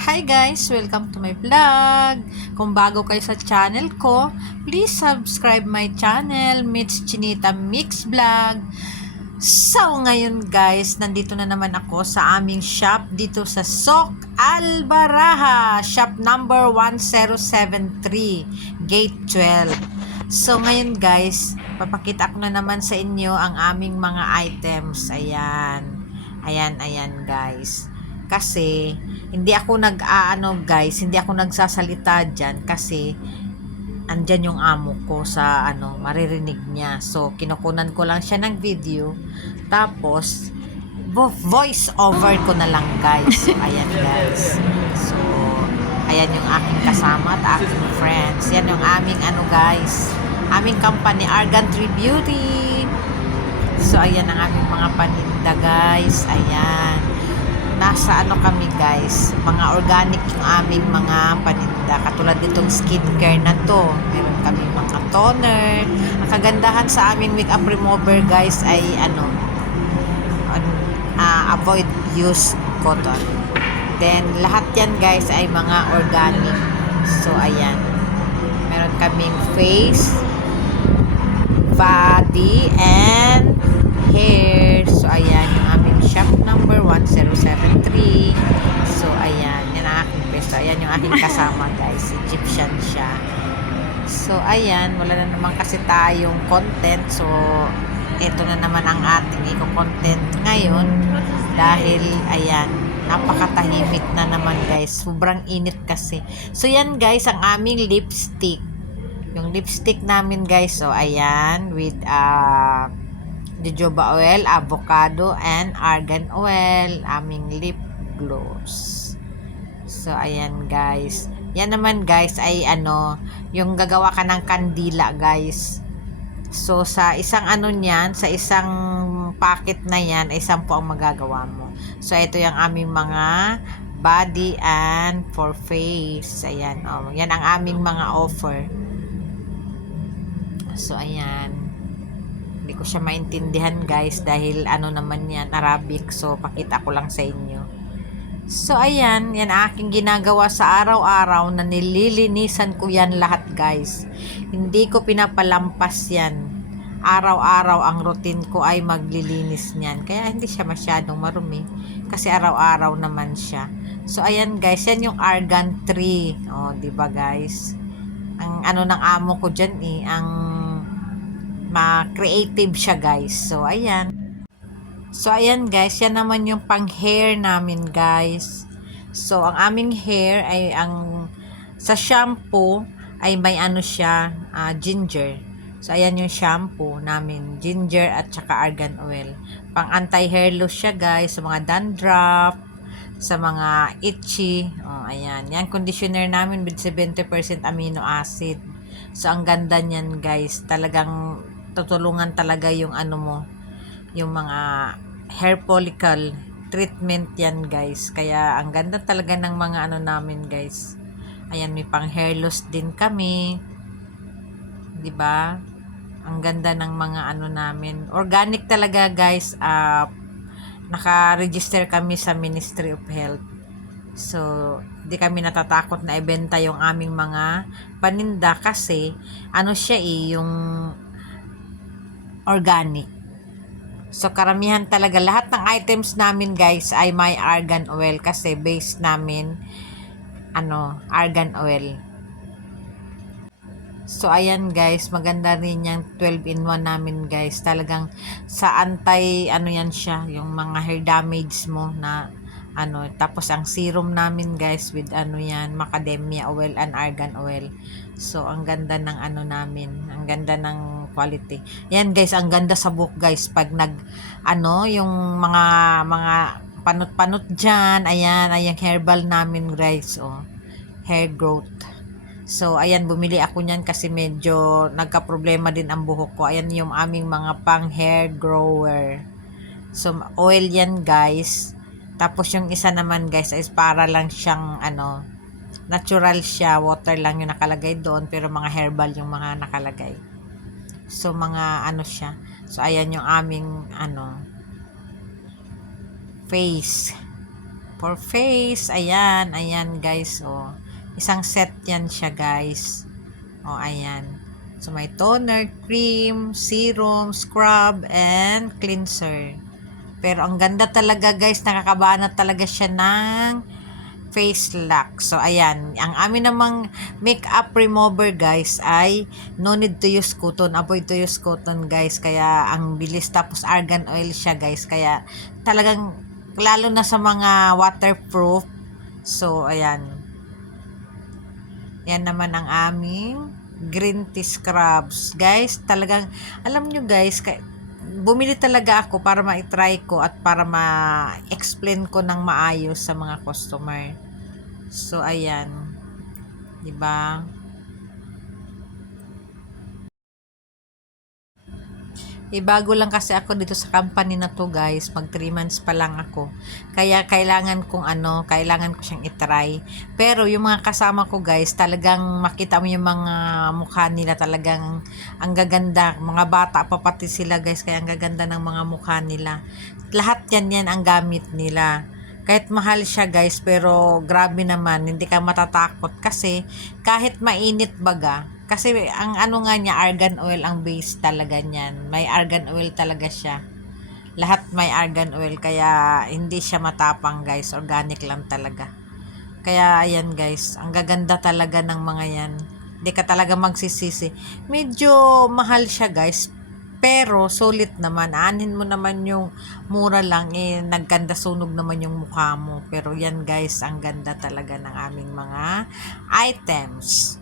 Hi guys! Welcome to my vlog! Kung bago kayo sa channel ko, please subscribe my channel, Mitch Chinita Mix Vlog. So, ngayon guys, nandito na naman ako sa aming shop dito sa Sok Albaraha, shop number 1073, gate 12. So, ngayon guys, papakita ko na naman sa inyo ang aming mga items. Ayan. Ayan guys. Kasi, hindi ako guys, hindi ako nagsasalita dyan kasi andyan yung amo ko sa maririnig niya. So, kinukunan ko lang siya ng video. Tapos, voice over ko na lang guys. So, ayan guys. So, ayan yung aking kasama at aking friends. Yan yung aming guys. Aming company, Argan Tree Beauty. So, ayan ang aming mga paninda guys. Ayan. Nasa kami guys, mga organic yung aming mga paninda. Katulad nitong skincare na to. Meron kami mga toner. Ang kagandahan sa aming makeup remover guys ay avoid use cotton. Then, lahat yan guys ay mga organic. So, ayan. Meron kaming face, body, and hair. So, ayan yung aming shop number 1073. So, ayan. Yan ang aking pwesto. Ayan yung aking kasama, guys. Egyptian siya. So, ayan. Wala na naman kasi tayong content. So, ito na naman ang ating i-content ngayon. Dahil, ayan, napakatahimik na naman, guys. Sobrang init kasi. So, yan, guys, ang aming lipstick. Yung lipstick namin, guys. So, ayan. With, jojoba oil, avocado, and argan oil. Aming lip gloss. So, ayan guys. Yan naman guys ay yung gagawa ka ng kandila guys. So, sa isang niyan, sa isang packet na yan, ay 10 ang magagawa mo. So, ito yung aming mga body and for face. Ayan, yan ang aming mga offer. So, ayan. Hindi ko siya maintindihan guys dahil naman yan, Arabic. So, pakita ko lang sa inyo. So, ayan. Yan aking ginagawa sa araw-araw na nililinisan ko yan lahat guys. Hindi ko pinapalampas yan. Araw-araw ang routine ko ay maglilinis niyan. Kaya hindi siya masyadong marumi. Kasi araw-araw naman siya. So, ayan guys. Yan yung argan tree. O, diba guys? Ang ng amo ko dyan ang ma-creative siya guys. So, ayan. So, ayan guys. Yan naman yung pang hair namin guys. So, ang aming hair ay sa shampoo ay may siya, ginger. So, ayan yung shampoo namin. Ginger at saka argan oil. Pang anti-hair loss siya guys. Sa mga dandruff, sa mga itchy. Oh, ayan. Yan conditioner namin with 70% amino acid. So, ang ganda niyan guys. Talagang tutulungan talaga yung yung mga hair follicle treatment yan guys. Kaya ang ganda talaga ng mga namin guys. Ayan, may pang hair loss din kami. 'Di ba? Ang ganda ng mga namin. Organic talaga guys. Naka-register kami sa Ministry of Health. So, di kami natatakot na ibenta yung aming mga paninda kasi siya yung organic. So, karamihan talaga, lahat ng items namin guys ay may argan oil kasi base namin, argan oil. So, ayan guys, maganda rin yung 12-in-1 namin guys. Talagang sa yan siya, yung mga hair damage mo na tapos ang serum namin guys with yan, macadamia oil and argan oil. So, ang ganda ng namin. Ang ganda ng quality. Yan guys, ang ganda sa buhok guys. Pag yung mga panot-panot dyan. Ayan, herbal namin guys. Oh, hair growth. So, ayan, bumili ako niyan kasi medyo nagka-problema din ang buhok ko. Ayan yung aming mga pang hair grower. So, oil yan guys. Tapos yung isa naman guys is para lang siyang natural siya, water lang yung nakalagay doon pero mga herbal yung mga nakalagay. So mga siya. So ayan yung aming face. for face. Ayan, ayan guys, oh. Isang set yan siya guys. Oh, ayan. So, may toner, cream, serum, scrub, and cleanser. Pero ang ganda talaga guys, nakakabanat talaga siya ng face lock. So, ayan. Ang amin namang makeup remover guys ay no need to use cotton. Avoid to use cotton guys. Kaya ang bilis. Tapos argan oil siya guys. Kaya talagang lalo na sa mga waterproof. So, ayan. Yan naman ang aming green tea scrubs. Guys, talagang, alam nyo guys, bumili talaga ako para ma-try ko at para ma-explain ko ng maayos sa mga customer. So, ayan. Diba? Bago lang kasi ako dito sa company na to guys. Mag 3 months pa lang ako. Kaya kailangan ko siyang itry. Pero yung mga kasama ko guys, talagang makita mo yung mga mukha nila, talagang ang gaganda. Mga bata pa pati sila guys, kaya ang gaganda ng mga mukha nila. Lahat yan ang gamit nila. Kahit mahal siya guys, pero grabe naman, hindi ka matatakot kasi kahit mainit baga, kasi ang ano nga niya, argan oil ang base talaga niyan. May argan oil talaga siya. Lahat may argan oil, kaya hindi siya matapang guys, organic lang talaga. Kaya ayan guys, ang gaganda talaga ng mga yan. Hindi ka talaga magsisisi. Medyo mahal siya guys, pero sulit naman. Anin mo naman yung mura lang, nagganda sunog naman yung mukha mo. Pero yan guys, ang ganda talaga ng aming mga items.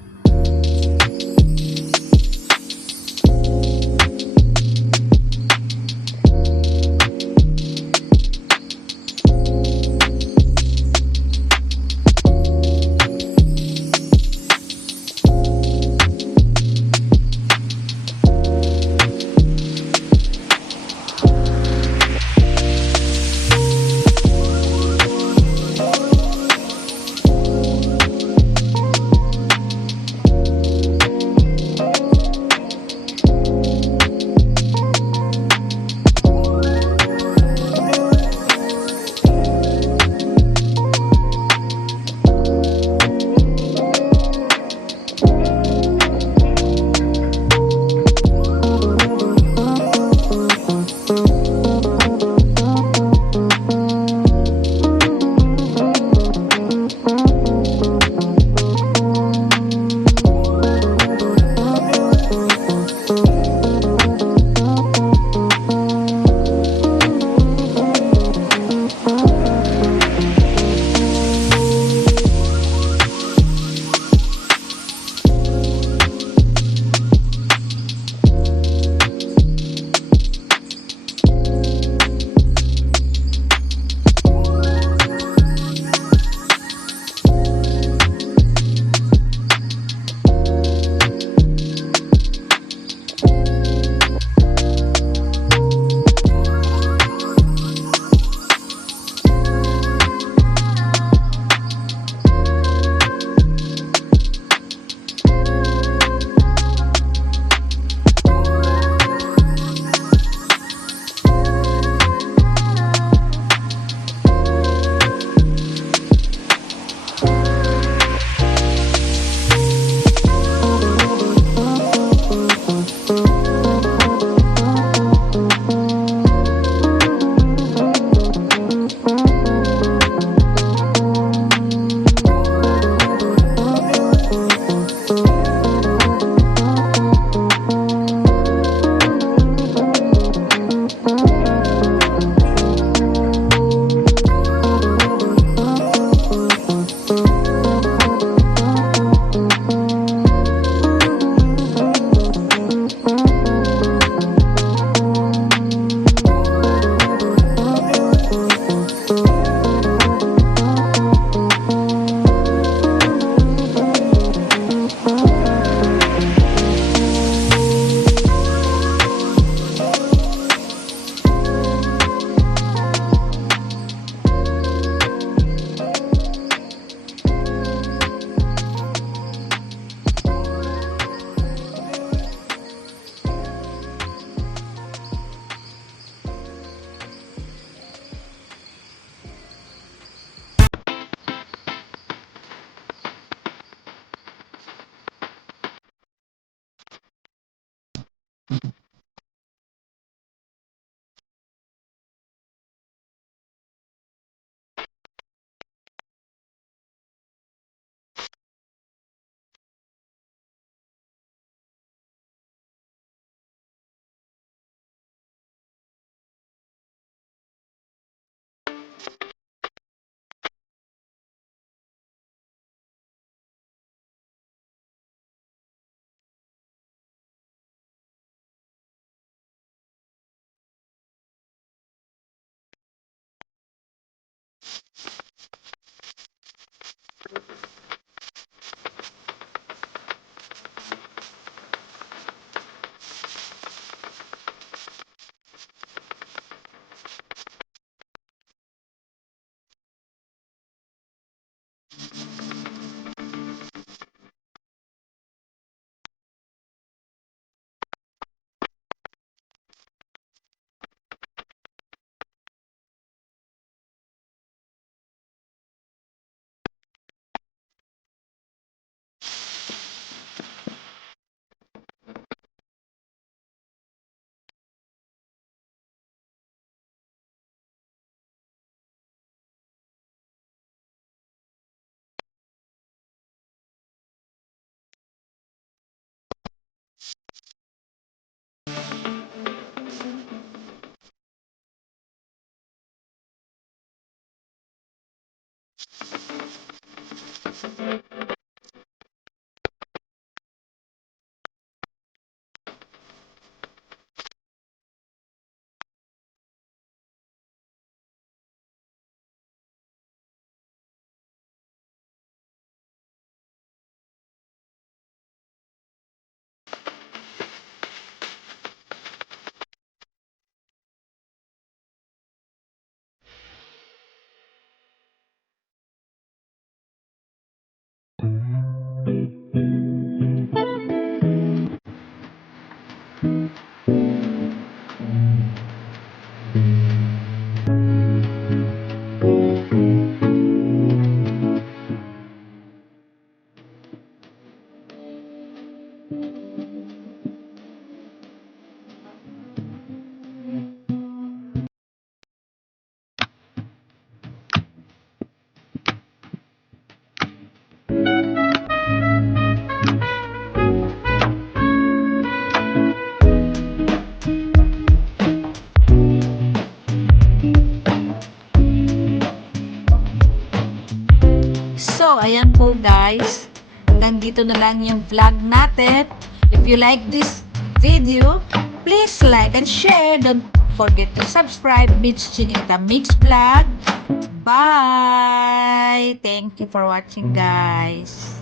So, ayan po guys. Hanggang dito na lang yung vlog natin. If you like this video, please like and share. Don't forget to subscribe. Mitch Chinita Mix Vlog. Bye! Thank you for watching guys.